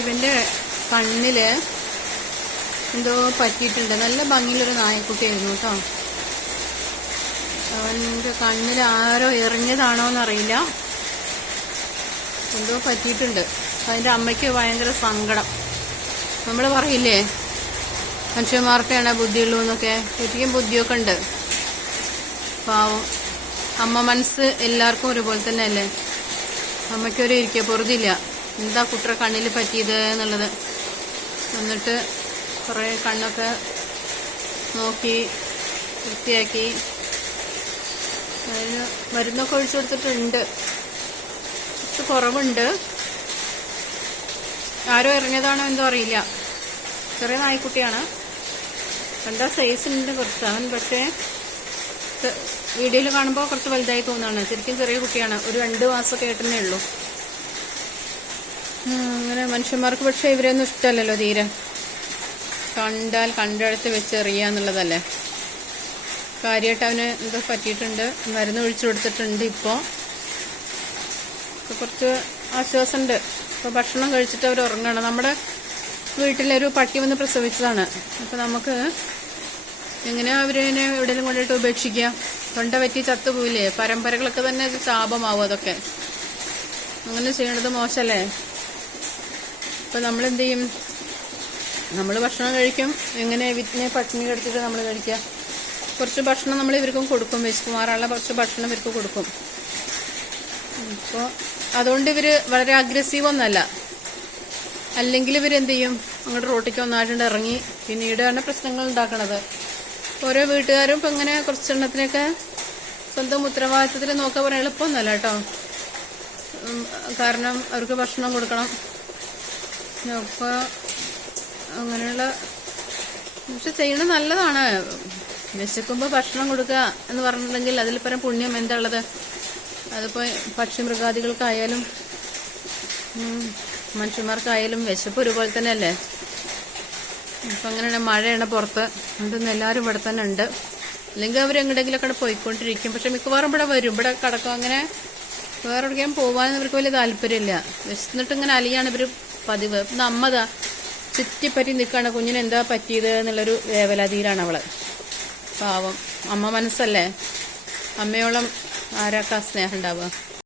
ഇവന്റെ കണ്ണില് എന്തോ പറ്റിയിട്ടുണ്ട്. നല്ല ഭംഗിയിലൊരു നായക്കുട്ടിയായിരുന്നു കേട്ടോ. അവന്റെ കണ്ണിൽ ആരോ എറിഞ്ഞതാണോ എന്നറിയില്ല, എന്തോ പറ്റിയിട്ടുണ്ട്. അതിന്റെ അമ്മയ്ക്ക് ഭയങ്കര സങ്കടം. നമ്മൾ പറയില്ലേ മനുഷ്യന്മാർക്കാണ് ബുദ്ധിയുള്ളൂ എന്നൊക്കെ, ശരിക്കും ബുദ്ധിയൊക്കെ ഉണ്ട്. പാവം അമ്മ മനസ്സ് എല്ലാവർക്കും ഒരുപോലെ തന്നെ അല്ലേ. അമ്മയ്ക്കൊരു ഇരിക്കുക പൊറുതില്ല, എന്താ കുട്ടിയുടെ കണ്ണിൽ പറ്റിയത് എന്നുള്ളത്. എന്നിട്ട് കുറേ കണ്ണൊക്കെ നോക്കി വൃത്തിയാക്കി അതിന് മരുന്നൊക്കെ ഒഴിച്ചു കൊടുത്തിട്ടുണ്ട്. കുറച്ച് കുറവുണ്ട്. ആരോ എറിഞ്ഞതാണോ എന്തോ അറിയില്ല. ചെറിയ നായ്ക്കുട്ടിയാണ്, എന്താ സൈസ് ഉണ്ട് കുറച്ച്. അവൻ പക്ഷേ വീഡിയോയിൽ കാണുമ്പോൾ കുറച്ച് വലുതായി തോന്നുകയാണ്. ശരിക്കും ചെറിയ കുട്ടിയാണ്, ഒരു 2 മാസമൊക്കെ ആയിട്ടേ ഉള്ളൂ. അങ്ങനെ മനുഷ്യന്മാർക്ക് പക്ഷെ ഇവരെയൊന്നും ഇഷ്ടമല്ലല്ലോ തീരെ. കണ്ടാൽ കണ്ടടുത്ത് വെച്ച് എറിയാന്നുള്ളതല്ലേ. കാര്യമായിട്ട് അവന് എന്തോ പറ്റിയിട്ടുണ്ട്, മരുന്ന് ഒഴിച്ചു കൊടുത്തിട്ടുണ്ട്. ഇപ്പോൾ കുറച്ച് ആശ്വാസമുണ്ട്. ഇപ്പോൾ ഭക്ഷണം കഴിച്ചിട്ട് അവർ ഉറങ്ങണം. നമ്മുടെ വീട്ടിലൊരു പട്ടി വന്ന് പ്രസവിച്ചതാണ്. അപ്പോൾ നമുക്ക് എങ്ങനെയാ അവരിനെ എവിടെയെങ്കിലും കൊണ്ടിട്ട് ഉപേക്ഷിക്കുക? തൊണ്ട പറ്റി ചത്തുപോയില്ലേ? പരമ്പരകളൊക്കെ തന്നെ ശാപമാവും. അതൊക്കെ അങ്ങനെ ചെയ്യണത് മോശമല്ലേ. ഇപ്പം നമ്മളെന്ത് ചെയ്യും? നമ്മൾ ഭക്ഷണം കഴിക്കും. എങ്ങനെ വിത്തിനെ പട്ടിണി കിടത്തിയിട്ട് നമ്മൾ കഴിക്കുക? കുറച്ച് ഭക്ഷണം നമ്മൾ ഇവർക്കും കൊടുക്കും, വിശക്കുമാറുള്ള കുറച്ച് ഭക്ഷണം ഇവർക്ക് കൊടുക്കും. ഇപ്പോൾ അതുകൊണ്ട് ഇവർ വളരെ അഗ്രസീവ് ഒന്നല്ല. അല്ലെങ്കിൽ ഇവരെന്ത് ചെയ്യും? അങ്ങോട്ട് റോട്ടിക്ക് ഒന്നായിട്ടുണ്ട് ഇറങ്ങി പിന്നീടാണ് പ്രശ്നങ്ങൾ ഉണ്ടാക്കണത്. ഓരോ വീട്ടുകാരും ഇപ്പം ഇങ്ങനെ കുറച്ചെണ്ണത്തിനൊക്കെ സ്വന്തം ഉത്തരവാദിത്തത്തിൽ നോക്കാൻ പറയാൻ എളുപ്പമൊന്നുമല്ല കേട്ടോ. കാരണം അവർക്ക് ഭക്ഷണം കൊടുക്കണം. അപ്പോൾ അങ്ങനെയുള്ള പക്ഷെ ചെയ്യണത് നല്ലതാണ്. വിശക്കുമ്പോൾ ഭക്ഷണം കൊടുക്കുക എന്ന് പറഞ്ഞിട്ടുണ്ടെങ്കിൽ അതിൽ പരം പുണ്യം എന്താ ഉള്ളത്? അതിപ്പോൾ പക്ഷി മൃഗാദികൾക്കായാലും മനുഷ്യന്മാർക്കായാലും വിശപ്പ് ഒരുപോലെ തന്നെ അല്ലേ. ഇപ്പം അങ്ങനെയാണ്, മഴയാണ് പുറത്ത്, അതുകൊണ്ടൊന്നും എല്ലാവരും ഇവിടെ തന്നെ ഉണ്ട്. അല്ലെങ്കിൽ അവരെങ്ങോട്ടെങ്കിലൊക്കെ പോയിക്കൊണ്ടിരിക്കും. പക്ഷെ മിക്കവാറും ഇവിടെ വരും, ഇവിടെ കിടക്കും. അങ്ങനെ വേറെ എവിടേക്കും പോകാൻ ഇവർക്ക് വലിയ താല്പര്യമില്ല. വിശന്നിട്ട് ഇങ്ങനെ അലിയാണ് ഇവർ പതിവ്. നമ്മതാ ചുറ്റിപ്പറ്റി നിൽക്കുകയാണ്, കുഞ്ഞിന് എന്താ പറ്റിയത് എന്നുള്ളൊരു വേവലാതിയിലാണ് അവള്. പാവം അമ്മ മനസ്സല്ലേ, അമ്മയോളം ആരാക്കാ സ്നേഹം ഉണ്ടാവുക?